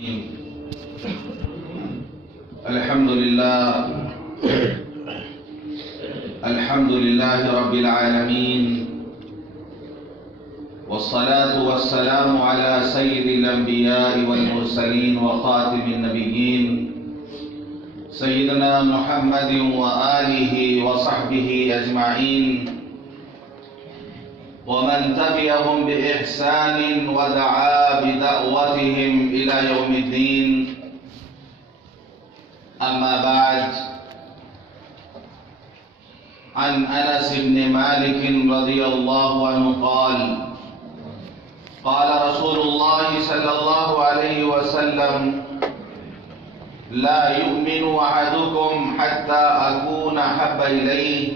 الحمد لله رب العالمين، والصلاة والسلام على سيد الأنبياء والمرسلين وخاتم النبيين سيدنا محمد وآله وصحبه أجمعين، ومن تبعهم بإحسان ودعا بدعوتهم إلى يوم الدين. أما بعد، عن أنس بن مالك رضي الله عنه قال: قال رسول الله صلى الله عليه وسلم: لا يؤمن أحدكم حتى أكون أحب إليه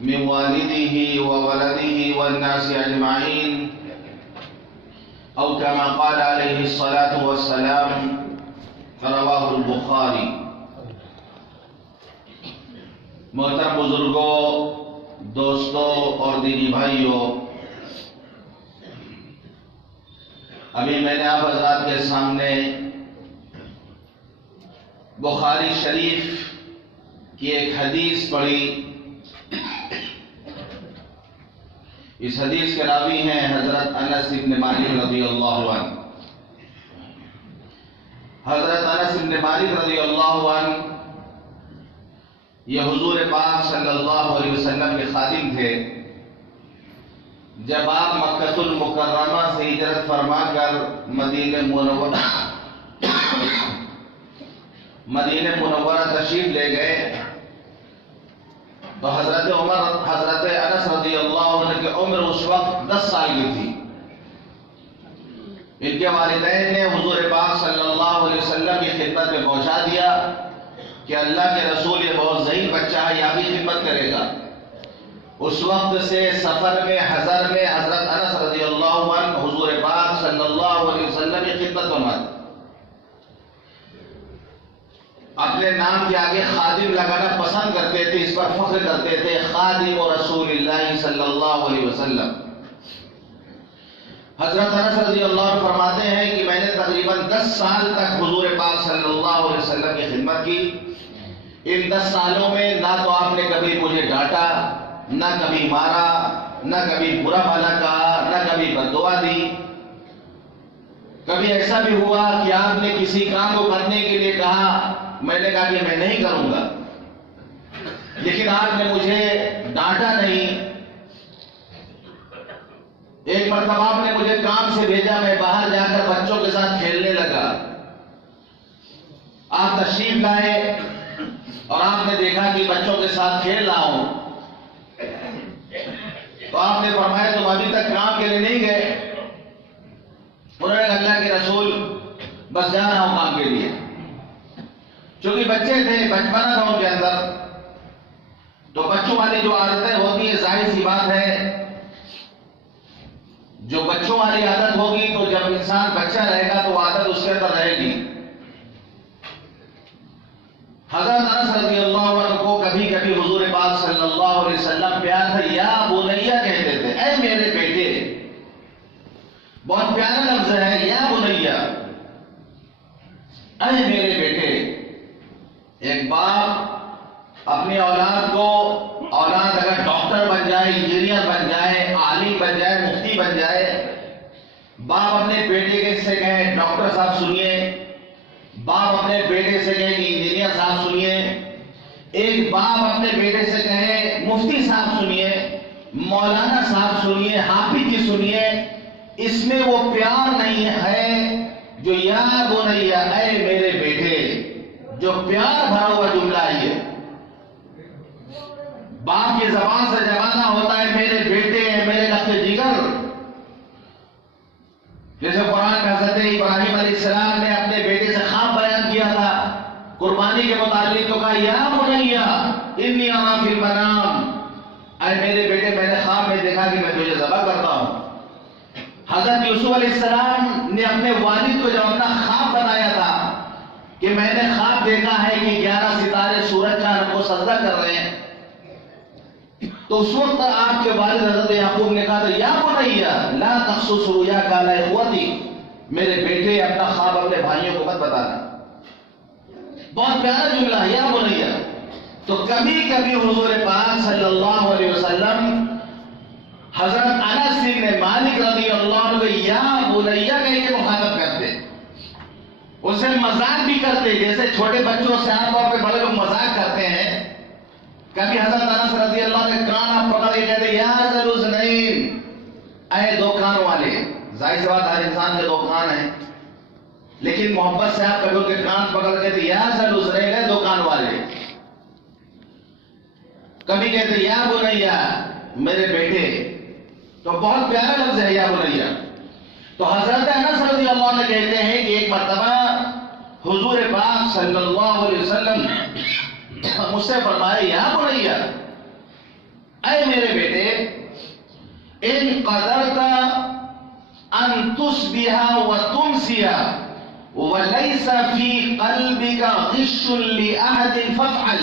من والده وولده والناس أجمعين، أو كما قال عليه الصلاة والسلام. رواہ البخاری. محترم بزرگوں، دوستوں اور دینی بھائیوں، ابھی میں نے آپ حضرات کے سامنے بخاری شریف کی ایک حدیث پڑھی. اس حدیث کے راوی ہیں حضرت انس بن مالک رضی اللہ عنہ. حضرت انس بن مالک رضی اللہ عنہ یہ حضور پاک صلی اللہ علیہ وسلم کے خادم تھے. جب آپ مکہ المکرمہ سے ہجرت فرما کر مدینہ منورہ تشریف لے گئے تو حضرت انس رضی اللہ عنہ کی عمر اس وقت 10 سال کی تھی. ان کے والدین نے حضور پاک صلی اللہ علیہ وسلم کی خدمت میں پہنچا دیا کہ اللہ کے رسول یہ بہت ضعیف بچہ ہے، یہ بھی خدمت کرے گا. اس وقت سے سفر میں حضر میں حضرت انس رضی اللہ عنہ حضور پاک صلی اللہ علیہ وسلم کی خدمت فرماتے. اپنے نام کے آگے خادم لگانا پسند کرتے تھے، اس پر فخر کرتے تھے. خادم و رسول اللہ صلی اللہ علیہ وسلم. حضرت انس رضی اللہ عنہ فرماتے ہیں کہ میں نے تقریباً 10 سال تک حضور پاک صلی اللہ علیہ وسلم کی خدمت کی. ان 10 سالوں میں نہ تو آپ نے کبھی مجھے ڈانٹا، نہ کبھی مارا، نہ کبھی برا بھلا کہا، نہ کبھی بددعا دی. کبھی ایسا بھی ہوا کہ آپ نے کسی کام کو کرنے کے لیے کہا، میں نے کہا کہ میں نہیں کروں گا، لیکن آپ نے مجھے ڈانٹا نہیں. ایک مرتبہ آپ نے مجھے کام سے بھیجا، میں باہر جا کر بچوں کے ساتھ کھیلنے لگا. آپ تشریف لائے اور آپ نے دیکھا کہ بچوں کے ساتھ کھیل رہا ہوں تو آپ نے فرمایا تم ابھی تک کام کے لیے نہیں گئے؟ انہوں نے کہا اللہ کے رسول بس جا رہا ہوں کام کے لیے. چونکہ بچے تھے، بچپنا تھا ان کے اندر، تو بچوں والی جو عادتیں ہوتی ہیں ظاہر سی بات ہے، جو بچوں والی عادت ہوگی تو جب انسان بچہ رہے گا تو وہ عادت اس کے اندر رہے گی. حضرت انس رضی اللہ عنہ کو کبھی کبھی حضور پاک صلی اللہ علیہ وسلم پیار سے یا بنیا کہتے تھے، اے میرے بیٹے. بہت پیارا لفظ ہے یا بنیا، اے میرے بیٹے. ایک باپ اپنی اولاد کو، اولاد اگر ڈاکٹر بن جائے، انجینئر بن جائے، عالم بن جائے، مفتی بن جائے، باپ اپنے بیٹے سے کہے ڈاکٹر صاحب سنیے، باپ اپنے بیٹے سے کہے کہ انجینئر صاحب سنیے، ایک باپ اپنے بیٹے سے کہے مفتی صاحب سنیے، مولانا صاحب سنیے، حافظ جی سنیے. اس میں وہ پیار نہیں ہے جو یا بنیا اے میرے بیٹے، جو پیار بھرا ہوا جملہ ہے. یہ باپ کی زبان سے جمانا ہوتا ہے میرے بیٹے، میرے لخت جگر. جیسے قرآن میں حضرت ابراہیم علیہ السلام نے اپنے بیٹے سے خواب بیان کیا تھا قربانی کے متعلق، تو کہا یا بنیا انی ارا فی المنام، اے میرے بیٹے میں نے خواب میں دیکھا کہ میں تجھے ذبح کرتا ہوں. حضرت یوسف علیہ السلام نے اپنے والد کو جب اپنا خواب بتایا تھا کہ میں نے خواب دیکھا ہے کہ 11 ستارے سورج چاند کو سجدہ کر رہے ہیں، تو اس وقت آپ کے والد حضرت یعقوب نے کہا تھا یا بنیا لا تقصص رؤیاک علی اخوتک، میرے بیٹے اپنا خواب اپنے بھائیوں کو مت بتانا. بہت پیارا جملہ ہے یا بنیا. تو کبھی کبھی حضور پاک صلی اللہ علیہ وسلم حضرت انس بن مالک رضی اللہ عنہ کو یا بنیا کہہ کے مخاطب کرتے، اسے مذاق بھی کرتے، جیسے چھوٹے بچوں سے عام طور پہ بڑے لوگ مذاق کرتے ہیں. کبھی حضرت انس رضی اللہ عنہ نے کان پکڑ کے کہتے یا ذل اذنین، اے دو کان والے. ظاہر سی بات ہر انسان کے دو کان ہیں، لیکن محبت سے آپ کبھی ان کے کان پکڑ کے کہتے یا ذل اذنین، اے دو کان والے. کبھی کہتے یا بنیا، میرے بیٹے. تو بہت پیارا لفظ ہے یا بنیا. تو حضرت انس رضی اللہ عنہ کہتے ہیں کہ ایک مرتبہ حضور پاک صلی اللہ علیہ وسلم مجھ سے فرمائے یا بنیا، اے میرے بیٹے، ان قدرت ان تصبح وتمسی وليس في قلبك غش لأحد فافعل.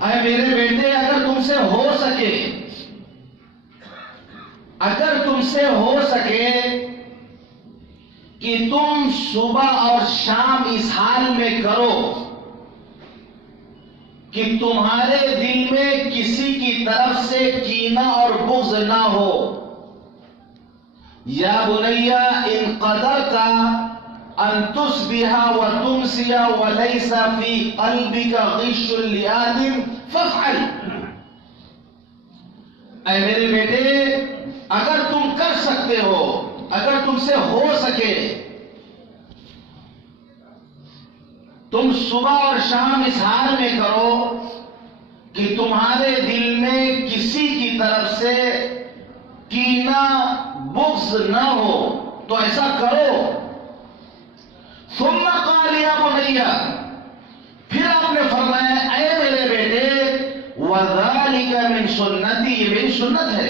اے میرے بیٹے، اگر تم سے ہو سکے کہ تم صبح اور شام اس حال میں کرو کہ تمہارے دل میں کسی کی طرف سے کینہ اور بغض نہ ہو. یا بنیا ان قدرت ان تصبح وتمسی وليس في قلبك غش لآدم فافعل. اے میرے بیٹے، اگر تم کر سکتے ہو، اگر تم سے ہو سکے، تم صبح اور شام اس حال میں کرو کہ تمہارے دل میں کسی کی طرف سے کینہ بغض نہ ہو، تو ایسا کرو. ثم قال یا بنیا، پھر آپ نے فرمایا اے میرے بیٹے، وَذَلِكَ مِن سُنَّتِي، یہ میری سنت ہے،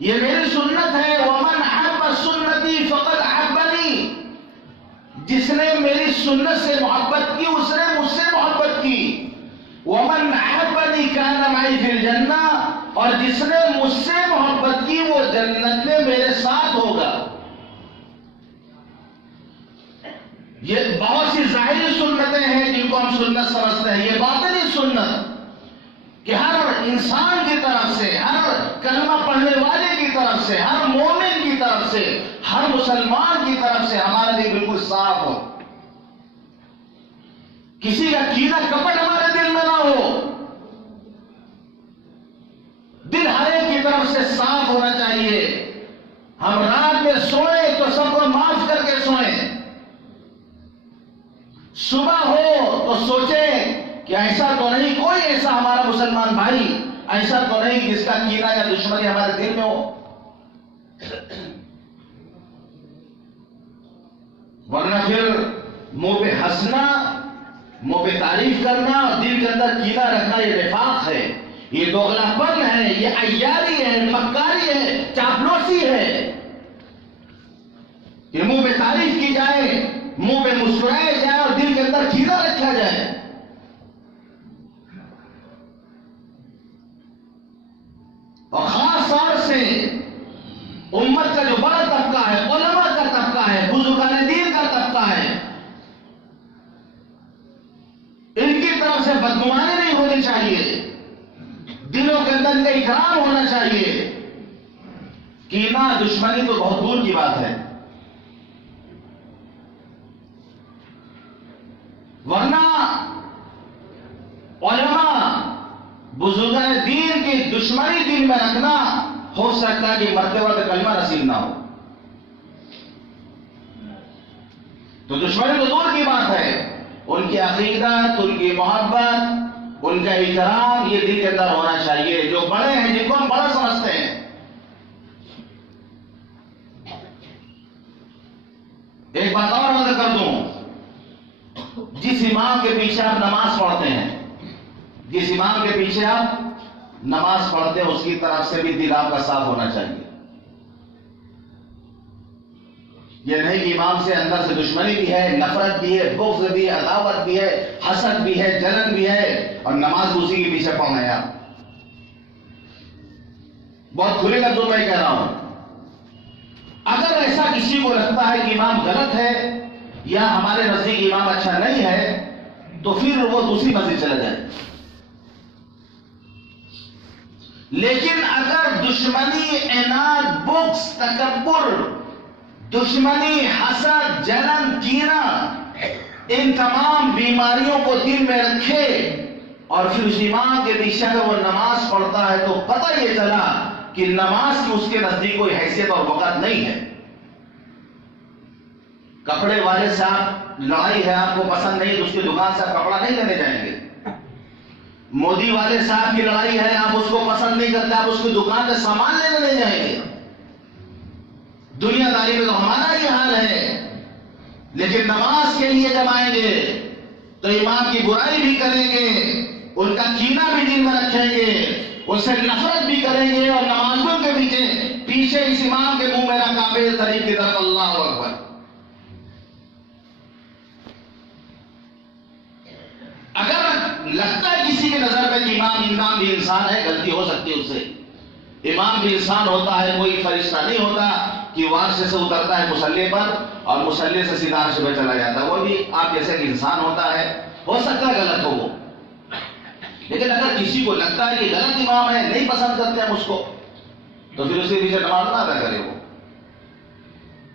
یہ میری سنت ہے. وَمَنْ أَحَبَّ سُنَّتِي فَقَدْ أَحَبَّنِي، جس نے میری سنت سے محبت کی اس نے مجھ سے محبت کی. وَمَنْ أَحَبَّنِي كَانَ مَعِي فِي الْجَنَّةِ، اور جس نے مجھ سے محبت کی وہ جنت میں میرے ساتھ ہوگا. یہ بہت سی ظاہری سنتیں ہیں جن کو ہم سنت سمجھتے ہیں. یہ باطنی سنت کہ ہر انسان کی طرف سے، ہر کلمہ پڑھنے والے کی طرف سے، ہر مومن کی طرف سے، ہر مسلمان کی طرف سے ہمارا دل بالکل صاف ہو، کسی کا کینہ کپٹ ہمارے دل میں نہ ہو. دل ہر ایک کی طرف سے صاف ہونا چاہیے. ہم رات میں سوئیں تو سب کو معاف کر کے سوئیں. صبح ہو تو سوچیں کہ ایسا تو نہیں کوئی ایسا ہمارا مسلمان بھائی ایسا تو نہیں جس کا کینہ یا دشمنی ہمارے دل میں ہو. ورنہ پھر منہ پہ ہنسنا، منہ پہ تعریف کرنا اور دل کے اندر کینہ رکھنا یہ نفاق ہے، یہ دوغلاپن ہے، یہ عیاری ہے، مکاری ہے، چاپلوسی ہے. یہ منہ پہ تعریف کی جائے، منہ پہ مسکرائے جائے اور دل کے اندر کینہ رکھا جائے. اور خاص طور سے امت کا جو بڑا طبقہ ہے، علماء کا طبقہ ہے، بزرگان دین کا طبقہ ہے، ان کی طرف سے بدگمانی نہیں ہونی چاہیے. دلوں کے اندر ان کا اکرام ہونا چاہیے. کینہ دشمنی تو بہت دور کی بات ہے. ورنہ علماء بزرگان دین کی دشمنی دل میں رکھنا ہو سکتا ہے کہ مرتے وقت کلمہ نصیب نہ ہو. تو دشمنی تو دور کی بات ہے، ان کی عقیدت، ان کی محبت، ان کا احترام یہ دل کے اندر ہونا چاہیے. جو بڑے ہیں، جن کو ہم بڑا سمجھتے ہیں. ایک بات اور وضاحت کر دوں، جس امام کے پیچھے آپ نماز پڑھتے ہیں، جس امام کے پیچھے آپ نماز پڑھتے ہیں، اس کی طرف سے بھی دل آپ کا صاف ہونا چاہیے. یہ نہیں کہ امام سے اندر سے دشمنی بھی ہے، نفرت بھی ہے، بغض بھی ہے، عداوت بھی ہے، حسد بھی ہے، جلن بھی ہے، اور نماز اسی کے پیچھے پڑھنا ہے آپ. بہت کھلے لفظوں میں کہہ رہا ہوں، اگر ایسا کسی کو لگتا ہے کہ امام غلط ہے یا ہمارے نزدیک امام اچھا نہیں ہے تو پھر وہ دوسری مسجد چلا جائے. لیکن اگر دشمنی، عناد، بغض، تکبر، دشمنی، حسد، جلن، کینہ، ان تمام بیماریوں کو دل میں رکھے اور پھر اس امام کے پیچھے اگر وہ نماز پڑھتا ہے تو پتہ یہ چلا کہ نماز کی اس کے نزدیک کوئی حیثیت اور وقت نہیں ہے. کپڑے والے سے آپ لڑائی ہے، آپ کو پسند نہیں تو اس کی دکان سے آپ کپڑا نہیں لینے جائیں گے. مودی والے صاحب کی لڑائی ہے، آپ اس کو پسند نہیں کرتے، آپ اس کی دکان سے سامان لینے نہیں جائیں گے. دنیا داری میں تو ہمارا یہ حال ہے. لیکن نماز کے لیے جب آئیں گے تو امام کی برائی بھی کریں گے، ان کا کینہ بھی دل میں رکھیں گے، ان سے نفرت بھی کریں گے، اور نمازوں کے پیچھے اس امام کے منہ میں نہ کعبے شریف کی طرف اللہ اکبر. اگر لگتا ہے کسی کے نظر میں کہ امام بھی انسان ہے، غلطی ہو سکتی ہے اس سے. امام بھی انسان ہوتا ہے، کوئی فرشتہ نہیں ہوتا کہ وارث سے اترتا ہے مصلی پر اور مصلی سے سیدھا عرش پہ چلا جاتا ہے. وہ بھی آپ جیسے کہ انسان ہوتا ہے، ہو سکتا ہے غلط ہو وہ. لیکن اگر کسی کو لگتا ہے کہ غلط امام ہے، نہیں پسند کرتے ہم اس کو، تو پھر اس کے پیچھے نماز نہ ادا کرے. وہ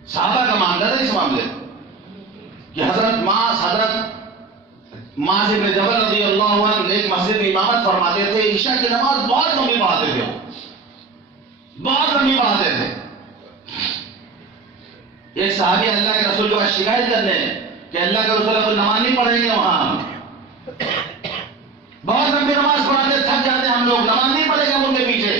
صحابہ کا معاملہ تھا اس معاملے کہ حضرت معاذ بن جبل رضی اللہ عنہ ایک مسجد میں امامت فرماتے تھے. عشاء کی نماز بہت لمبی پڑھاتے تھے، بہت لمبی پڑھاتے تھے. ایک صحابی اللہ کے رسول کو شکایت کرنے کہ اللہ کے رسول کو نماز نہیں پڑھیں گے، وہاں بہت لمبی نماز پڑھاتے، تھک جاتے ہم لوگ، نماز نہیں پڑھیں گے ہم ان کے پیچھے.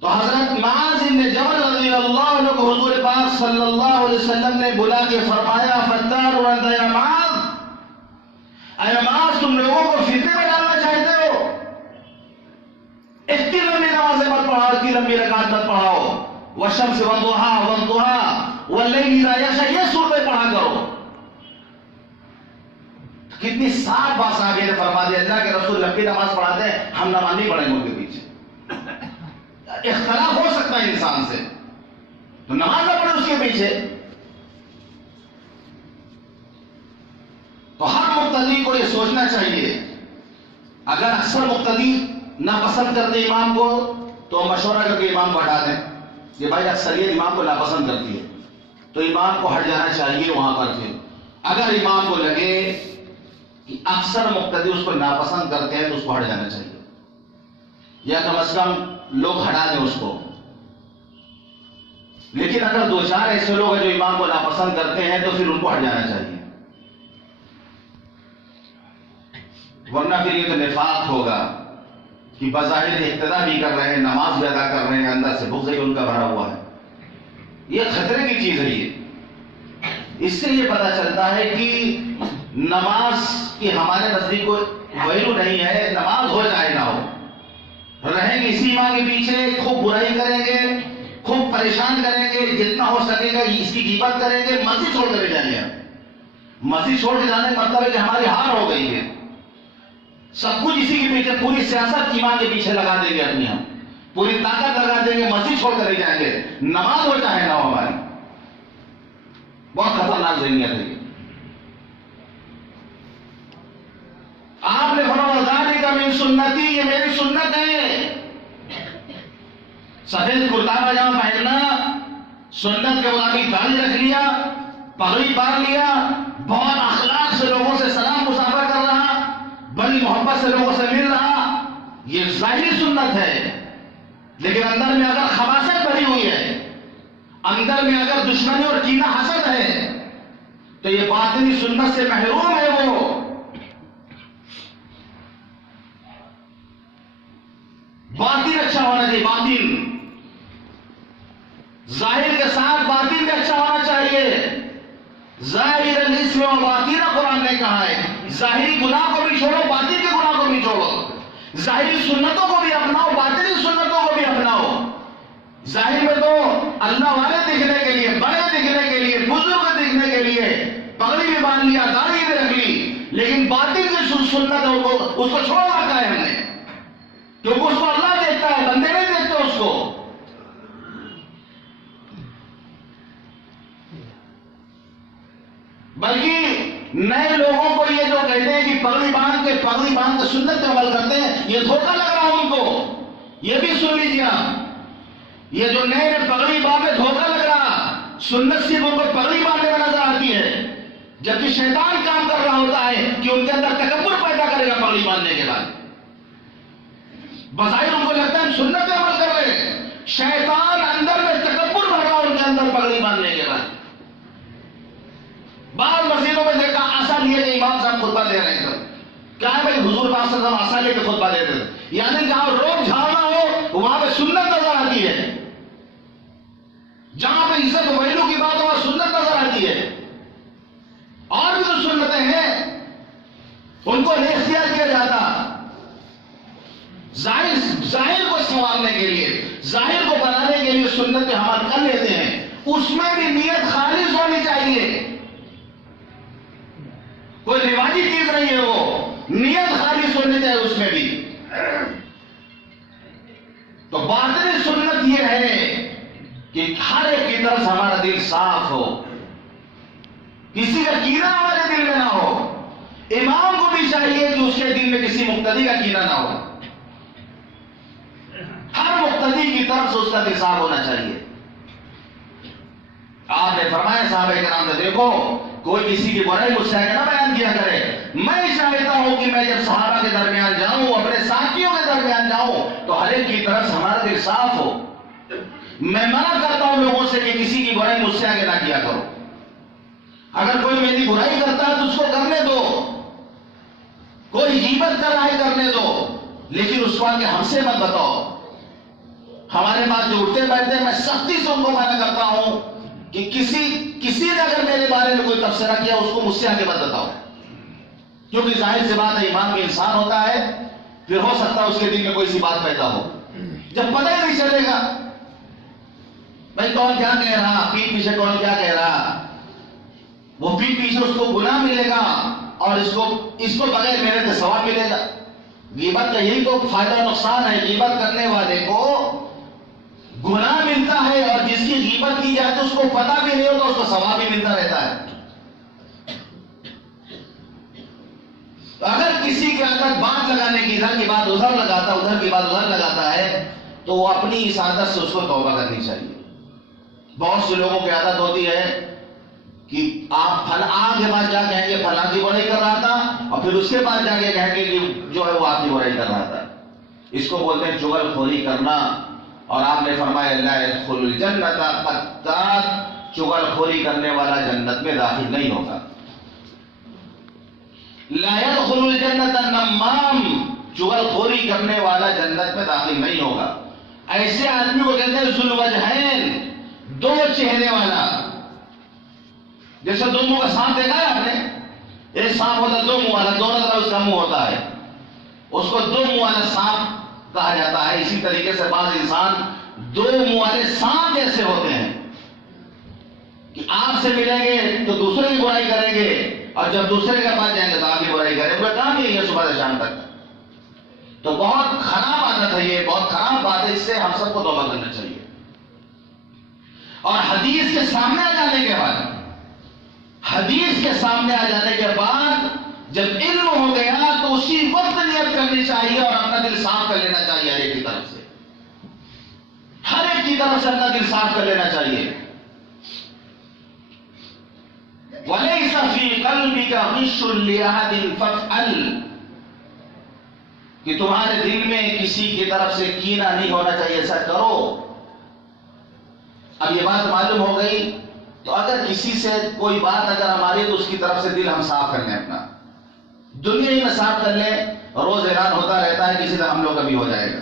تو حضرت معاذ بن جبل رضی اللہ عنہ کو حضور پاک صلی اللہ علیہ وسلم نے بلا کے فرمایا فتار وانت یا معاذ، اے معاذ تم لوگوں کو فتنے میں ڈالنا چاہتے ہو؟ اتنی لمبی نمازیں مت پڑھاؤ، اتنی لمبی رکعت مت پڑھاؤ. والشمس وضحاها واللیل اذا یغشی، یہ سورتیں پڑھا کرو. کتنی صاف بات صحابی نے فرما دی، اللہ کے رسول لمبی نماز پڑھاتے ہیں، ہم نماز نہیں پڑھیں گے ان کے پیچھے. اختلاف ہو سکتا ہے انسان سے، تو نماز نہ پڑھے اس کے پیچھے. تو ہر مقتدی کو یہ سوچنا چاہیے، اگر اکثر مقتدی ناپسند کرتے امام کو تو مشورہ کر کے امام کو ہٹا دیں کہ بھائی اکثریت امام کو ناپسند کرتی ہے تو امام کو ہٹ جانا چاہیے وہاں پر. پھر اگر امام کو لگے کہ اکثر مقتدی اس کو ناپسند کرتے ہیں تو اس کو ہٹ جانا چاہیے، یا کم از کم لوگ ہٹا دیں اس کو. لیکن اگر دو چار ایسے لوگ ہیں جو امام کو ناپسند کرتے ہیں تو پھر ان کو ہٹ جانا چاہیے، ورنہ پھر یہ تو نفاق ہوگا کہ بظاہر اقتدا بھی کر رہے ہیں، نماز بھی ادا کر رہے ہیں، اندر سے بغض ہی ان کا بھرا ہوا ہے. یہ خطرے کی چیز ہے. اس سے یہ پتا چلتا ہے کہ نماز کی ہمارے نزدیک کوئی ویلو نہیں ہے. نماز ہو چاہے نہ ہو، رہیں گے اسی امام کے پیچھے، خوب برائی کریں گے، خوب پریشان کریں گے، جتنا ہو سکے گا اس کی غیبت کریں گے، مسجد چھوڑ کر جائیں گے. مسجد چھوڑ کے جانے کا مطلب ہے کہ ہماری ہار ہو گئی ہے، سب کچھ اسی کے پیچھے، پوری سیاست امام کے پیچھے لگا دیں گے، اپنی ہم پوری طاقت لگا دیں گے، مسجد چھوڑ کر جائیں گے. نماز ہو چاہے نہ ہو ہماری. بہت خطرناک ذہنیت ہے. آپ نے فرمایا ذالک من سنتی، یہ میری سنت ہے. سفید کرتا پاجامہ پہننا، سنت کے مطابق داڑھی رکھ لیا، پگڑی باندھ لیا، بہت اخلاق سے لوگوں سے سلام مصافحہ کر رہا، بڑی محبت سے لوگوں سے مل رہا، یہ ظاہری سنت ہے. لیکن اندر میں اگر خباثت بھری ہوئی ہے، اندر میں اگر دشمنی اور کینہ حسد ہے تو یہ باطنی سنت سے محروم ہے. وہ باطن اچھا ہونا چاہیے، باطن ظاہر کے ساتھ باطن بھی اچھا ہونا چاہیے. ظاہر الاسم و باطن قرآن نے کہا ہے، ظاہری گناہ کو بھی چھوڑو، باطن کے گناہ کو بھی چھوڑو. ظاہری سنتوں کو بھی اپناؤ، باطنی سنتوں کو بھی اپناؤ. ظاہر میں تو اللہ والے دکھنے کے لیے، بڑے دکھنے کے لیے، بزرگ دکھنے کے لیے پگڑی بھی باندھ لیا، داڑھی بھی رکھ لی، لیکن باطن کی سنت ہے اس کو چھوڑ رکھا ہے ہم نے، کیونکہ اس کو اللہ نئے لوگوں کو یہ جو کہتے ہیں کہ پگڑی باندھ کے سنت پہ عمل کرتے ہیں، یہ دھوکہ لگ رہا ہے ان کو. یہ بھی سن لیجیے آپ، یہ جو نئے پگڑی باندھے دھوکہ لگ رہا، سنت صرف ان کو پگڑی باندھنے میں نظر آتی ہے، جبکہ شیطان کام کر رہا ہوتا ہے کہ ان کے اندر تکبر پیدا کرے گا پگڑی باندھنے کے بعد. بظاہر ان کو لگتا ہے سنت پہ عمل کر رہے ہیں، شیطان اندر میں تکبر بھر رہا ان کے اندر پگڑی باندھنے کے بعد. بعض مسجدوں میں دیکھا آسا لیے کہ امام صاحب خطبہ دے رہے ہیں، کیا ہے بھائی حضور پاک صلی اللہ علیہ وسلم آسا لے کے خطبہ دیتے تھے، یعنی جہاں روک جھاڑنا ہو وہاں پہ سنت نظر آتی ہے، جہاں پہ عزت ویلو کی بات ہو وہاں سنت نظر آتی ہے. اور بھی جو سنتیں ہیں ان کو نہیں اختیار کیا جاتا. ظاہر کو سنوارنے کے لیے، ظاہر کو بنانے کے لیے سنت پہ عمل کر لیتے ہیں، اس میں بھی نیت خالص ہونی چاہیے. کوئی روایتی چیز نہیں ہے، وہ نیت خالص ہونی چاہیے اس میں بھی. تو باطنی سنت یہ ہے کہ ہر ایک کی طرف ہمارا دل صاف ہو، کسی کا کینہ ہمارے دل میں نہ ہو. امام کو بھی چاہیے کہ اس کے دل میں کسی مقتدی کا کینہ نہ ہو، ہر مقتدی کی طرف سے اس کا دل صاف ہونا چاہیے. آپ نے فرمایا صحابہ کرام سے، دیکھو کوئی کسی کی برائی مجھ سے نہ بیان کیا کرے. میں چاہتا ہوں کہ میں جب صحابہ کے درمیان جاؤں، اپنے ساتھیوں کے درمیان جاؤں تو ہر ایک کی طرف سے ہمارا دل صاف ہو. میں منع کرتا ہوں لوگوں سے کہ کسی کی برائی مجھ سے آگے نہ کیا کرو. اگر کوئی میری برائی کرتا ہے تو اس کو کرنے دو، کوئی غیبت کر رہا ہے کرنے دو، لیکن اس کو آگے ہم سے مت بتاؤ. ہمارے پاس جو اٹھتے بیٹھتے میں سختی سے ان کو منع کرتا ہوں کہ کسی نے اگر میرے بارے میں کوئی تبصرہ کیا اس کو مجھ سے آگے مت بتاؤ. کیونکہ ظاہر سی بات ہے امام بھی انسان ہوتا ہے، پھر ہو سکتا ہے اس کے دل میں کوئی سی بات پیدا ہو. جب پتہ ہی نہیں چلے گا بھائی کون کیا کہہ رہا، پیٹ پیچھے کون کیا کہہ رہا، وہ پیٹ پیچھے اس کو گناہ ملے گا اور اس کو بغیر محنت کے ثواب ملے گا. غیبت کا یہی تو فائدہ نقصان ہے، غیبت کرنے والے کو گناہ ملتا ہے اور جس کی غیبت کی جائے تو اس کو پتہ بھی نہیں ہوتا، اس کو ثواب بھی ملتا رہتا ہے. اگر کسی کے اندر بات لگانے کی، ادھر کی بات ادھر لگاتا، ادھر کی بات ادھر لگاتا ہے تو وہ اپنی اس عادت سے اس کو توبہ کرنی چاہیے. بہت سے لوگوں کی عادت ہوتی ہے کہ آپ آگ کے بعد جا کہیں گے فلاں کی برائی کر رہا تھا، اور پھر اس کے بعد جا کے کہیں گے کہ جو ہے وہ آپ کی برائی کر رہا تھا. اس کو بولتے ہیں چغل خوری کرنا. اور آپ نے فرمایا لا يدخل الجنت قطات، چغل خوری کرنے والا جنت میں داخل نہیں ہوگا. لا يدخل الجنت النمام، چغل خوری کرنے والا جنت میں داخل نہیں ہوگا. ایسے آدمی کو کہتے ہیں ذو الوجہین، دو چہرے والا. جیسے دو منہ کا سانپ دیکھا ہے آپ نے، ایک سانپ ہوتا ہے دو منہ والا، دونوں طرف اس کا منہ ہوتا ہے، اس کو دو منہ والا سانپ کہا جاتا ہے. اسی طریقے سے بعض انسان دو منہ والے سانپ جیسے ہوتے ہیں کہ آپ سے ملیں گے تو دوسرے کی برائی کریں گے، اور جب دوسرے کے پاس جائیں گے تو آپ کی برائی کریں گے. کام یہی ہے صبح سے شام تک. تو بہت خراب عادت ہے یہ، بہت خراب بات ہے. اس سے ہم سب کو توبہ کرنا چاہیے. اور حدیث کے سامنے آ جانے کے بعد، حدیث کے سامنے آ جانے کے بعد جب علم ہو گیا تو اسی وقت نیت کرنی چاہیے اور اپنا دل صاف کر لینا چاہیے. ہر ایک کی طرف سے، ہر ایک کی طرف سے اپنا دل صاف کر لینا چاہیے. وَلَيْسَ فِي قَلْبِكَ غِشٌّ لِأَحَدٍ فَافْعَلْ، کہ تمہارے دل میں کسی کی طرف سے کینہ نہیں ہونا چاہیے، ایسا کرو. اب یہ بات معلوم ہو گئی تو اگر کسی سے کوئی بات اگر ہماری تو اس کی طرف سے دل ہم صاف کر لیں، اپنا دنیا ہی میں صاف کر لیں. روز اعلان ہوتا رہتا ہے، کسی طرح ہم لوگ کا بھی ہو جائے گا،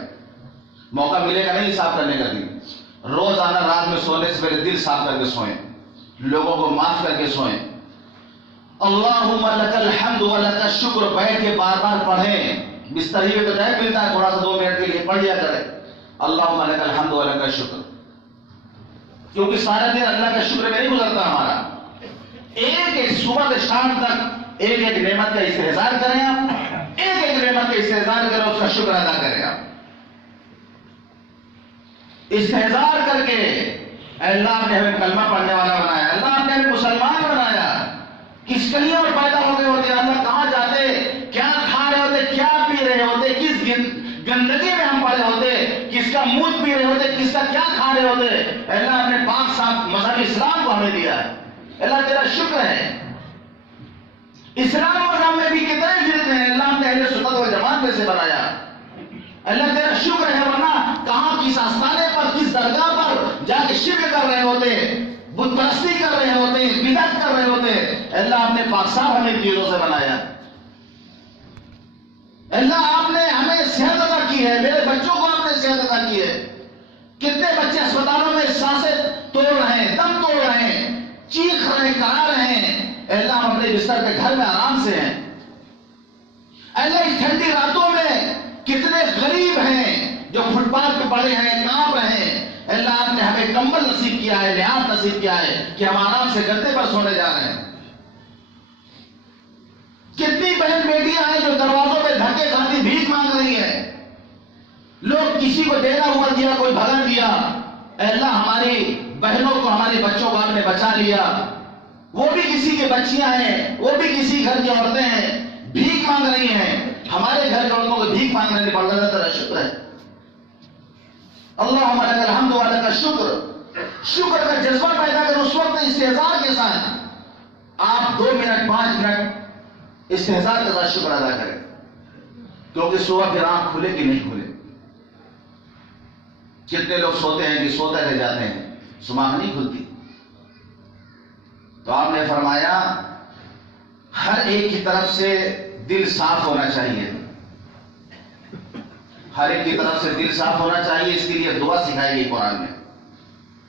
موقع ملے گا نہیں صاف کرنے کا دل. روز آنا رات میں سونے سے پہلے دل صاف کر کے سوئیں، لوگوں کو معاف کر کے سوئیں. اللہم لک الحمد ولک الشکر بیٹھ کے بار بار پڑھیں. بستری میں تو ٹائم ملتا ہے تھوڑا سا 2 منٹ کے لیے پڑھ لیا کریں اللہم لک الحمد ولک الشکر، کیونکہ سارا دن اللہ کا شکر میں نہیں گزرتا ہمارا. ایک ایک صبح سے شام تک ایک ایک نعمت کا استحضار کریں آپ، ایک ایک نعمت کا استحضار کریں، اس کا شکر ادا کریں آپ. استحضار کر کے اللہ نے ہمیں کلمہ پڑھنے والا بنایا، اللہ نے ہمیں مسلمان بنایا، کس کلیوں میں پیدا ہو گئے ہوتے، اللہ کہاں جاتے، کیا کھا رہے ہوتے، کیا پی رہے ہوتے، کس گندگی میں ہم پڑے ہوتے، کس کا منہ پی رہے ہوتے، کس کا کیا کھا رہے ہوتے. اللہ اپنے پاک صاحب مذہب اسلام کو ہمیں دیا ہے. اللہ تیرا شکر ہے. اسلام مذہب میں بھی کتنے فرقے ہیں، اللہ نے اہل سنت والجماعت میں سے بنایا. اللہ تیرا شکر ہے، ورنہ کہاں کس آستانے پر کس درگاہ پر جا کے شرک کر رہے ہوتے، بت پرستی کر رہے ہوتے، بدعت کر رہے ہوتے. اللہ آپ نے پاک صاحب ہمیں چیزوں سے بنایا. اللہ آپ نے ہمیں صحت عطا کی ہے، میرے بچوں کو آپ نے صحت عطا کی ہے. کتنے بچے اسپتالوں میں سانسیں توڑ رہے ہیں، دم توڑ رہے ہیں، چیخ رہے ہیں، کرا رہے ہیں. اللہ ہم اپنے بستر کے گھر میں آرام سے ہیں. اللہ اس ٹھنڈی راتوں میں کتنے غریب ہیں جو فٹ پاتھ پہ پڑے ہیں، کانپ رہے ہیں. اللہ آپ نے ہمیں کمبل نصیب کیا ہے، لحاظ نصیب کیا ہے کہ ہم آرام سے گدے پر سونے جا رہے ہیں. کتنی بہن بیٹیاں ہیں جو دروازوں پہ دھکے کھاتی بھیک مانگ رہی ہیں. لوگ کسی کو دینا ہوا دیا، کوئی بھگا دیا. اللہ ہماری بہنوں کو، ہمارے بچوں کو آپ نے بچا لیا. وہ بھی کسی کی بچیاں ہیں، وہ بھی کسی گھر کی عورتیں ہیں، بھیک مانگ رہی ہیں. ہمارے گھر کی عورتوں کو بھیک مانگنے نہیں پڑ رہا. تیرا شکر ہے. اللہم لک الحمد و لک الشکر. شکر کا جذبہ پیدا کر. اس وقت استحضار کے ساتھ آپ 2 منٹ 5 منٹ استحضار کے ساتھ شکر ادا کریں، کیونکہ صبح پھر آنکھ کھلے کہ نہیں کھلے. کتنے لوگ سوتے ہیں کہ سوتے رہ جاتے ہیں، صبح نہیں کھلتی. تو آپ نے فرمایا ہر ایک کی طرف سے دل صاف ہونا چاہیے. ہر ایک کی طرف سے دل صاف ہونا چاہیے. اس کے لیے دعا سکھائی گئی قرآن میں.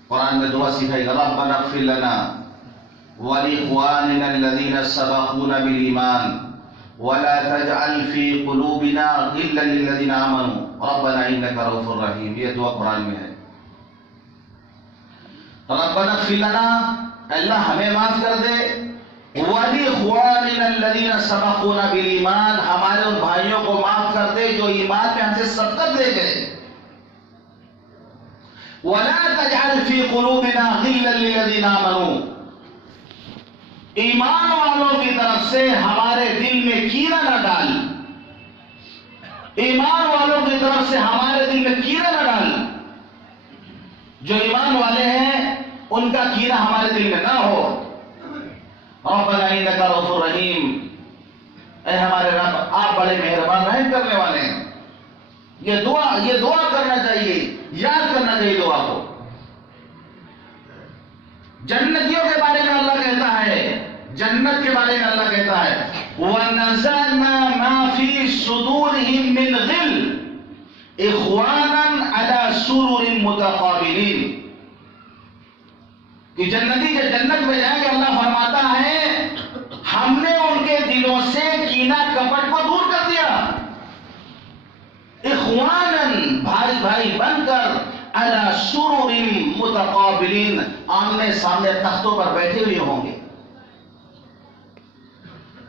قرآن میں دعا سکھائی گئی، ربنا اغفر لنا ولإخواننا الذين سبقونا بالإيمان ولا تجعل في قلوبنا غلا للذين آمنوا ربنا إنك رؤوف رحيم. یہ دعا قرآن میں ہے. ربنا اغفر لنا، اللہ ہمیں معاف کر دے. وَلِإِخْوَانِنَا الَّذِينَ سَبَقُونَا بِالْإِيمَانِ، ہمارے ان بھائیوں کو معاف کر دے جو ایمان میں ہم سے سبقت لے گئے. وَلَا تَجْعَلْ فِي قُلُوبِنَا غِلًّا لِلَّذِينَ آمَنُوا، ایمان والوں کی طرف سے ہمارے دل میں کینہ نہ ڈال. ایمان والوں کی طرف سے ہمارے دل میں کینہ نہ ڈال. جو ایمان والے ہیں ان کا کینہ ہمارے دل میں نہ ہو. ربنا انک رؤوف رحیم، اے ہمارے رب آپ بڑے مہربان رحم کرنے والے ہیں. یہ دعا کرنا چاہیے، یاد کرنا چاہیے دعا کو. جنتیوں کے بارے میں اللہ کہتا ہے، جنت کے بارے میں اللہ کہتا ہے وَنَزَعْنَا مَا فِي صُدُورِهِم مِّنْ غِلٍّ إِخْوَانًا عَلَى سُرُرٍ مُتَقَابِلِينَ. کہ جنتی کے جنت میں جائیں گے، اللہ فرماتا ہے ہم نے ان کے دلوں سے کینہ کپٹ کو دور کر دیا. اخوانن، بھائی بھائی بن کر، علی سرر متقابلین، آمنے سامنے تختوں پر بیٹھے ہوئے ہوں گے.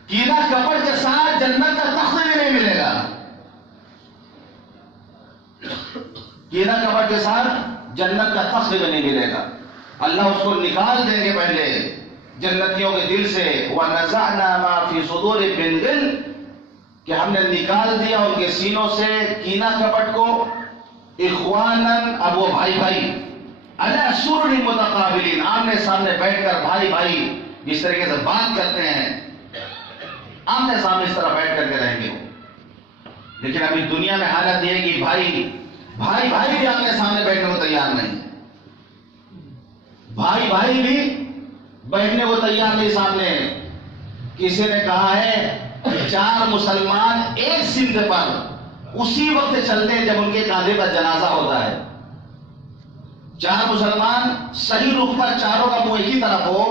کینہ کپٹ کے ساتھ جنت کا تخت بھی نہیں ملے گا. کینہ کپٹ کے ساتھ جنت کا تخت بھی نہیں ملے گا. اللہ اس کو نکال دیں گے پہلے جنتیوں کے دل سے. وَنَزَعْنَا مَا فِي صُدُورِهِم مِّنْ غِلٍّ، کہ ہم نے نکال دیا ان کے سینوں سے کینہ کپٹ کو. اخوانن، اب وہ بھائی بھائی، علی سرر متقابلین، آمنے سامنے بیٹھ کر بھائی بھائی جس طریقے سے بات کرتے ہیں آمنے سامنے اس طرح بیٹھ کر کے رہیں گے. لیکن ابھی دنیا میں حالت یہ ہے کہ بھائی بھی آمنے سامنے بیٹھنے کو تیار نہیں. بھائی بھی بیٹھنے کو تیار نہیں سامنے. کسی نے کہا ہے 4 مسلمان ایک سمت پر اسی وقت چلتے ہیں جب ان کے کاندھے پر جنازہ ہوتا ہے. 4 مسلمان صحیح رخ پر، چاروں کا منہ ایک ہی طرف ہو،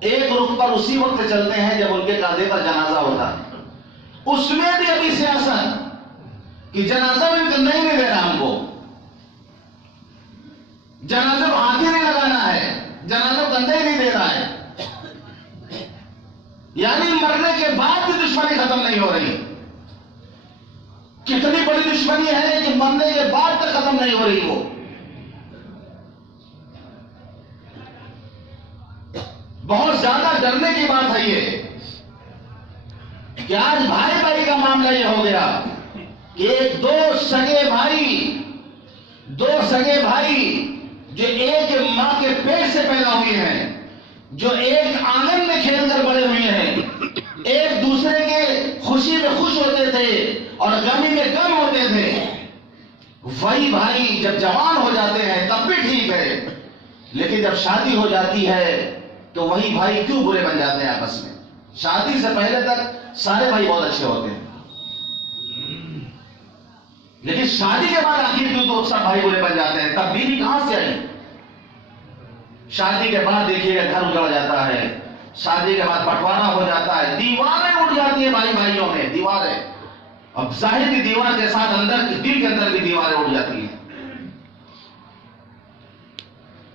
ایک رخ پر اسی وقت چلتے ہیں جب ان کے کاندھے پر جنازہ ہوتا ہے. اس میں بھی ابھی سیاست کہ جنازہ بھی نہیں دے رہا ہم کو، جنازہ کو ہاتھ ہی نہیں لگانا ہے، جنازہ کو کندھے ہی نہیں دے رہا ہے. یعنی مرنے کے بعد بھی دشمنی ختم نہیں ہو رہی. کتنی بڑی دشمنی ہے کہ مرنے کے بعد تک ختم نہیں ہو رہی. وہ بہت زیادہ ڈرنے کی بات ہے یہ کہ آج بھائی بھائی کا معاملہ یہ ہو گیا کہ دو سگے بھائی جو ایک ماں کے پیٹ سے پیدا ہوئے ہیں، جو ایک آنگن میں کھیل کر بڑے ہوئے ہیں، ایک دوسرے کے خوشی میں خوش ہوتے تھے اور غمی میں غم ہوتے تھے، وہی بھائی جب جوان ہو جاتے ہیں تب بھی ٹھیک ہے، لیکن جب شادی ہو جاتی ہے تو وہی بھائی کیوں برے بن جاتے ہیں آپس میں؟ شادی سے پہلے تک سارے بھائی بہت اچھے ہوتے ہیں، لیکن شادی کے بعد آخر کیوں تو سب بھائی برے بن جاتے ہیں؟ تب بیوی کہاں سے آئی؟ شادی کے بعد دیکھیے گا گھر اجڑ جاتا ہے، شادی کے بعد بٹوارا ہو جاتا ہے، دیواریں اٹھ جاتی ہیں بھائی بھائیوں میں، دیواریں، اب ظاہر کی دیوار کے ساتھ اندر کی دل کے اندر بھی دیواریں اٹھ جاتی ہیں۔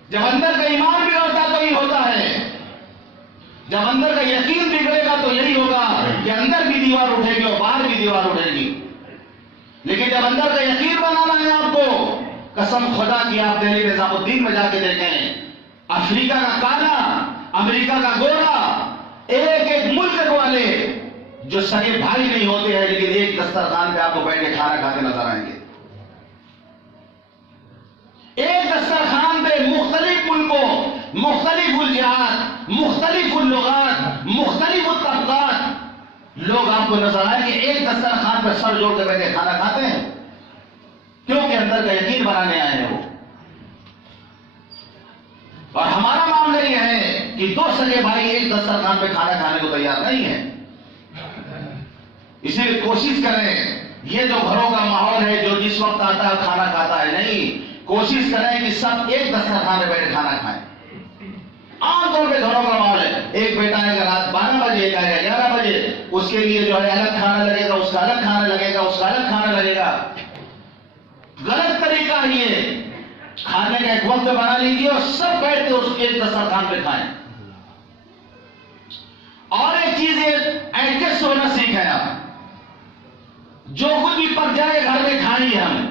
جب اندر کا ایمان بگڑتا تو یہ ہوتا ہے، جب اندر کا یقین بگڑے گا تو یہی ہوگا کہ اندر بھی دیوار اٹھے گی اور باہر بھی دیوار اٹھے گی۔ لیکن جب اندر کا یقین بنانا ہے آپ کو، قسم خدا کی آپ دہلی نظام الدین میں جا کے دیکھیں، افریقہ کا کالا، امریکہ کا گورا، ایک ایک ملک والے جو سگے بھائی نہیں ہوتے ہیں لیکن ایک دسترخوان پہ آپ کو بیٹھ کے کھانا کھاتے نظر آئیں گے۔ ایک دسترخوان پہ مختلف ملکوں، مختلف الجہات، مختلف اللغات، مختلف الطبقات لوگ آپ کو نظر آئیں گے، ایک دسترخوان پہ سر جوڑ کے بیٹھ کے کھانا کھاتے ہیں، کیونکہ اندر کا یقین بنانے آئے ہیں وہ۔ اور ہمارا معاملہ یہ ہے کہ دو سگے بھائی ایک دسترخوان پہ کھانا کھانے کو تیار نہیں ہیں، اس لیے کوشش کریں، یہ جو گھروں کا ماحول ہے جو جس وقت آتا ہے کھانا کھاتا ہے، نہیں، کوشش کریں کہ سب ایک دسترخوان پہ بیٹھ کھانا کھائیں۔ عام طور پہ گھروں کا ماحول ہے، ایک بیٹا آئے گا رات 12 بجے، ایک آئے گا 11 بجے، اس کے لیے جو ہے الگ کھانا لگے گا، اس کا الگ کھانا لگے گا، اس کا الگ کھانا لگے گا۔ غلط طریقہ یہ، کھانے کا ایک وقت بنا لیجیے اور سب بیٹھ کے اس ایک دسترخوان پہ کھائیں۔ اور ایک چیز ایڈجسٹ ہونا سیکھیں آپ، جو کچھ بھی پک جائے گھر میں کھائیں گے ہم،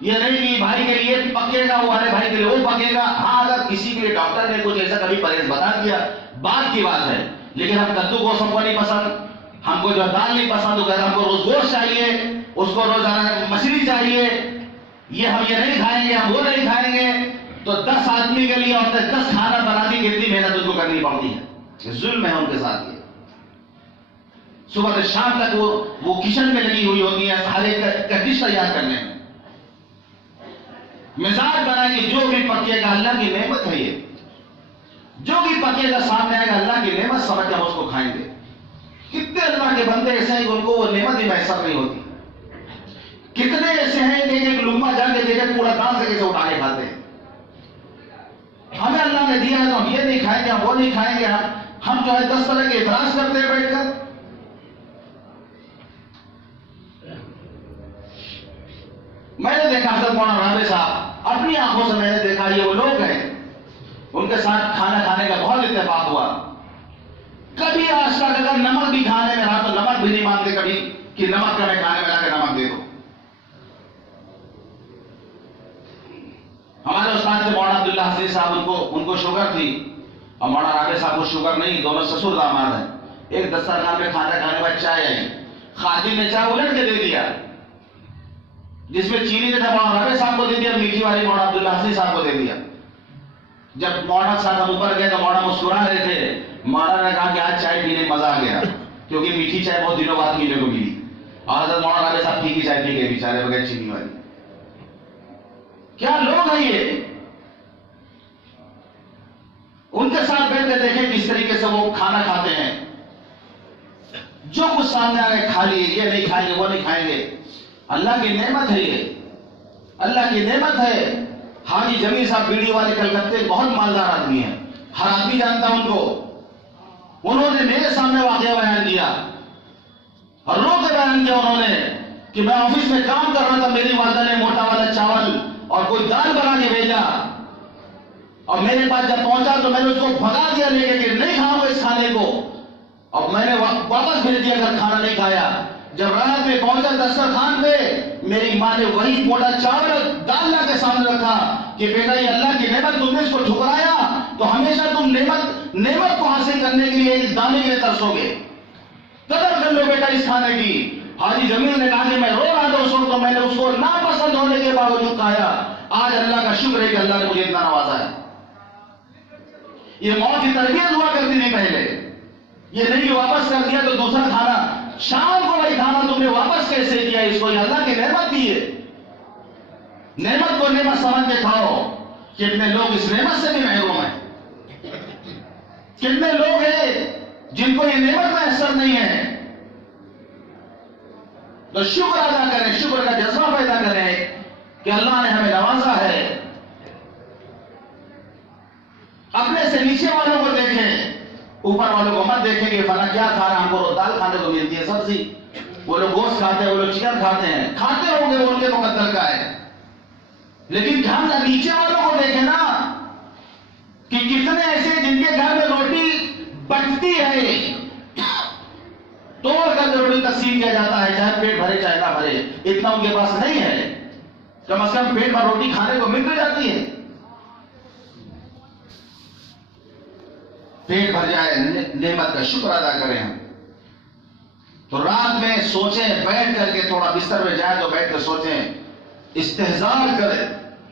یہ نہیں کہ بھائی کے لیے پکے گا وہ والے بھائی کے لیے وہ پکے گا۔ ہاں اگر کسی کے لیے ڈاکٹر نے کچھ ایسا کبھی پرہیز بتا دیا بات کی بات ہے، لیکن ہم کدو گوشت ہم کو نہیں پسند، ہم کو جو دال نہیں پسند، تو ہم کو روز گوشت چاہیے، اس کو روزانہ مچھلی چاہیے، یہ ہم یہ نہیں کھائیں گے، ہم وہ نہیں کھائیں گے، تو 10 آدمی کے لیے اور 10 کھانا بنانے کی کتنی محنت ان کو کرنی پڑتی ہے، یہ ظلم ہے ان کے ساتھ۔ یہ صبح سے شام تک وہ کچن میں لگی ہوئی ہوتی ہے ہر ایک کا ڈش تیار کرنے میں۔ مزاج بنا کہ جو بھی پکے گا اللہ کی نعمت ہے، یہ جو بھی پکے گا سامنے آئے گا اللہ کی نعمت سمجھ کے ہم اس کو کھائیں گے۔ کتنے اللہ کے بندے ایسے ہیں کہ ان کو وہ نعمت ہی میسر نہیں ہوتی، کتنے ایسے ہیں کہ ایک لقمہ جا کے دیکھے پورا دان سے کیسے اٹھا کے کھاتے ہیں۔ ہمیں اللہ نے دیا ہے تو ہم یہ نہیں کھائیں گے، ہم وہ نہیں کھائیں گے، ہم جو ہے 10 طرح کے اعتراض کرتے ہیں بیٹھ کر۔ میں نے دیکھا حضرت مولانا رابع صاحب، اپنی آنکھوں سے میں نے دیکھا، یہ وہ لوگ ہیں، ان کے ساتھ کھانا کھانے کا بہت اتفاق ہوا۔ کبھی آج تک اگر نمک بھی کھانے میں رہا تو نمک بھی نہیں مانگتے کبھی کہ نمک کا میں کھانے میں لا کے نمک دے دو۔ ہمارے استاد سے مولانا عبداللہ حسین صاحب، ان کو شوگر تھی، اور مولانا رابع صاحب کو شوگر نہیں، دونوں سسر داماد ہیں۔ ایک دسترخوان پہ کھانا کھانے میں چائے آئی، خادم نے چائے الٹ کے دے دیا، جس میں چینی نے تھا مولانا رابع صاحب کو دے دیا، میٹھی والی مولانا عبداللہ حسین صاحب کو دے دیا۔ جب مولانا صاحب ہم اوپر گئے تو مولانا مسکرا رہے تھے، مولانا نے کہا کہ آج چائے پینے میں مزہ آ گیا، کیونکہ میٹھی چائے بہت دنوں بعد پینے کو ملی، اور حضرت مولانا رابع صاحب پھیکی چائے پی گئے بیچارے بغیر چینی والی۔ کیا لوگ ہیں یہ؟ ان کے ساتھ بیٹھ کے دیکھیں کس طریقے سے وہ کھانا کھاتے ہیں، جو کچھ سامنے آ گئے کھا لیے، یہ نہیں کھائیں گے وہ نہیں کھائیں گے۔ اللہ کی نعمت ہے یہ، اللہ کی نعمت ہے۔ حاجی جمیل صاحب بیڑی والے کلکتے بہت مالدار آدمی ہیں، ہر آدمی جانتا ان کو۔ انہوں نے میرے سامنے واقعہ بیان کیا اور رو کے بیان کیا انہوں نے کہ میں آفس میں کام کر رہا تھا، میری والدہ نے موٹا والا چاول اور کوئی دال بنا کے بھیجا، اور میرے پاس جب پہنچا تو میں نے اس کو بھگا دیا لے کے کہ نہیں کھاؤں گا اس کھانے کو، اور میں نے واپس بھیج دیا اگر کھانا نہیں کھایا۔ جب رات میں پہنچا دسترخوان پہ، میری ماں نے وہی موٹا چاول دال لا کے سامنے رکھا کہ بیٹا یہ اللہ کی نعمت، تم نے اس کو ٹھکرایا تو ہمیشہ تم نعمت نعمت کو حاصل کرنے کے لیے اس دانے کے لیے ترسو گے. قدر کر لو بیٹا اس کھانے کی. حاجی جمیل نے کہا کہ میں رو رہا تھا اس وقت، تو میں نے اس کو ناپسند ہونے کے باوجود کھایا. آج اللہ کا شکر ہے کہ اللہ نے مجھے اتنا نوازا ہے. یہ موت کی تربیت ہوا کرتی تھی پہلے. یہ نہیں کہ واپس کر دیا تو دوسرا کھانا، شام کو وہی کھانا تم نے واپس کیسے کیا اس کو؟ یہ اللہ کی نعمت دی ہے. نعمت کو نعمت سمجھ کے کھاؤ. کتنے لوگ اس نعمت سے بھی محروم ہیں. کتنے لوگ ہیں جن کو یہ نعمت میسر نہیں ہے. تو شکر ادا کریں، شکر کا جذبہ پیدا کریں کہ اللہ نے ہمیں نوازا ہے. اپنے سے نیچے والوں کو دیکھیں، اوپر والوں کو مت دیکھیں کہ فلاں کیا کھا رہا، ہم کو دال کھانے کو ملتی ہے، سبزی. وہ لوگ گوشت کھاتے ہیں، وہ لوگ چکن کھاتے ہیں، کھاتے ہوں گے، وہ ان کے مقدر کا ہے. لیکن ہم نیچے والوں کو دیکھیں نا کہ کتنے ایسے جن کے گھر میں روٹی بچتی ہے، توڑ کر روٹی تقسیم کیا جاتا ہے، چاہے پیٹ بھرے چاہے نہ بھرے. اتنا ان کے پاس نہیں ہے، کم از کم پیٹ بھر روٹی کھانے کو مل تو جاتی ہے. پیٹ بھر جائے، نعمت کا شکر ادا کریں ہم. تو رات میں سوچیں، بیٹھ کر کے تھوڑا بستر میں جائے تو بیٹھ کر سوچیں، استحضار کریں.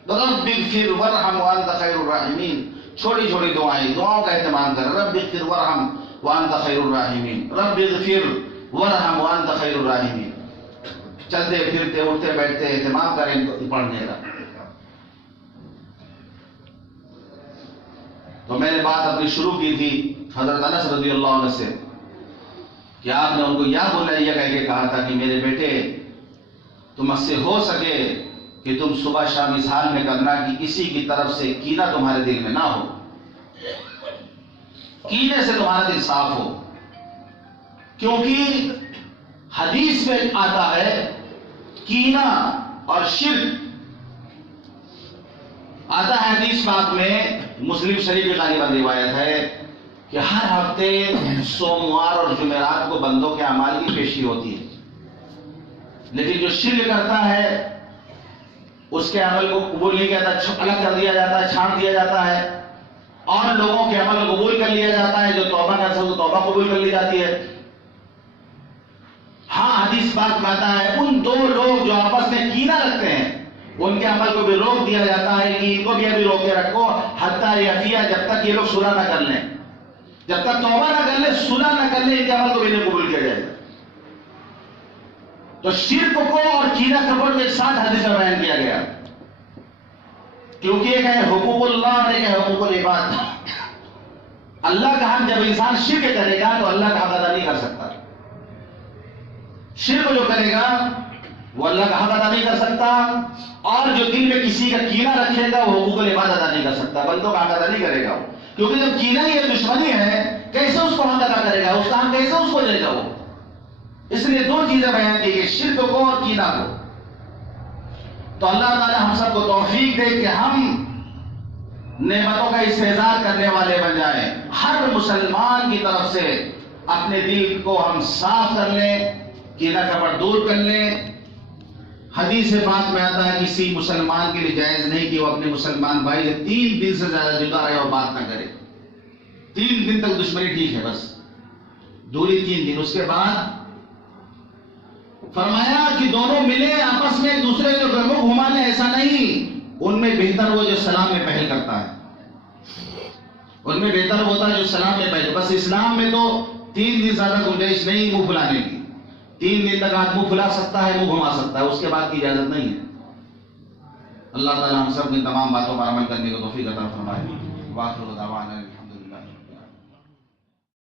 رب اغفر وارحم وانت خیر الراحمین. چھوٹی چھوٹی دعائیں، دعاؤں کا اہتمام کریں. رب اغفر وارحم وانت خیر الراحمین. رب اغفر وارحم وانت خیر الراحمین. چلتے پھرتے اٹھتے بیٹھتے اہتمام کریں پڑھنے کا. تو میں نے بات اپنی شروع کی تھی حضرت انس رضی اللہ عنہ سے کہ آپ نے ان کو یا بلیا کہہ کے کہا تھا کہ میرے بیٹے تم اس سے ہو سکے کہ تم صبح شام اس حال میں کرنا کہ کسی کی طرف سے کینہ تمہارے دل میں نہ ہو، کینے سے تمہارا دل صاف ہو. کیونکہ حدیث میں آتا ہے کینہ اور شرک آتا ہے حدیث پاک میں، مسلم شریف کی غالباً روایت ہے کہ ہر ہفتے سوموار اور جمعرات کو بندوں کے اعمال کی پیشی ہوتی ہے. لیکن جو شرک کرتا ہے اس کے عمل کو قبول نہیں کیا جاتا، الگ کر دیا جاتا ہے، چھانٹ دیا جاتا ہے، اور لوگوں کے عمل کو قبول کر لیا جاتا ہے. جو توبہ کرتا ہے وہ توبہ قبول کر لی جاتی ہے. ہاں حدیث پاک میں آتا ہے ان دو لوگ جو آپس میں کینہ رکھتے ہیں ان کے عمل کو بھی روک دیا جاتا ہے کہ ان کو بھی ابھی روکے رکھو حتیٰ یفیہ، جب تک یہ لوگ صلح نہ کر لیں، جب تک توبہ نہ کر لیں، صلح نہ کر لیں، ان کے عمل کو بھی نہیں قبول کیا جائے گا. تو شرک کو اور کینہ کپڑ کو ایک ساتھ حدیث میں بیان کیا گیا، کیونکہ ایک ہے حقوق اللہ اور ایک ہے حقوق العباد. اللہ کا حق جب انسان شرک کرے گا تو اللہ کا حق ادا نہیں کر سکتا. شرک جو کرے گا وہ اللہ کا حق ادا نہیں کر سکتا، اور جو دل میں کسی کا کینہ رکھے گا وہ حقوق العباد ادا نہیں کر سکتا، بندوں کا حق ادا نہیں کرے گا. کیونکہ جب کینہ ہی دشمنی ہے، کیسے اس کو حق ادا کرے گا؟ اس کا حق کیسے اس کو دے گا وہ؟ اس لیے دو چیزیں بیان کی گئی، شرک کو اور کینہ کو. تو اللہ تعالی ہم سب کو توفیق دے کہ ہم نعمتوں کا استحضار کرنے والے بن جائیں. ہر مسلمان کی طرف سے اپنے دل کو ہم صاف کر لیں، کینہ کپٹ دور کر لیں. حدیث پاک میں آتا ہے کسی مسلمان کے لیے جائز نہیں کہ وہ اپنے مسلمان بھائی سے 3 دن سے زیادہ جدا رہے اور بات نہ کرے. 3 دن تک دشمنی ٹھیک ہے، بس دوری 3 دن. اس کے بعد فرمایا کہ دونوں ملے آپس میں ایک دوسرے کو منہ گھما لیں، ایسا نہیں. ان میں بہتر وہ جو سلام میں پہل کرتا ہے، ان میں بہتر ہوتا ہے جو سلام میں پہل. بس اسلام میں تو 3 دن زیادہ گنجائش نہیں منہ پھلانے کی. 3 دن تک آدمی منہ پھلا سکتا ہے، منہ گھما سکتا ہے، اس کے بعد کی اجازت نہیں ہے. اللہ تعالی ہم سب نے تمام باتوں پر عمل کرنے کو توفیق عطا فرمائے. واخر دعوانا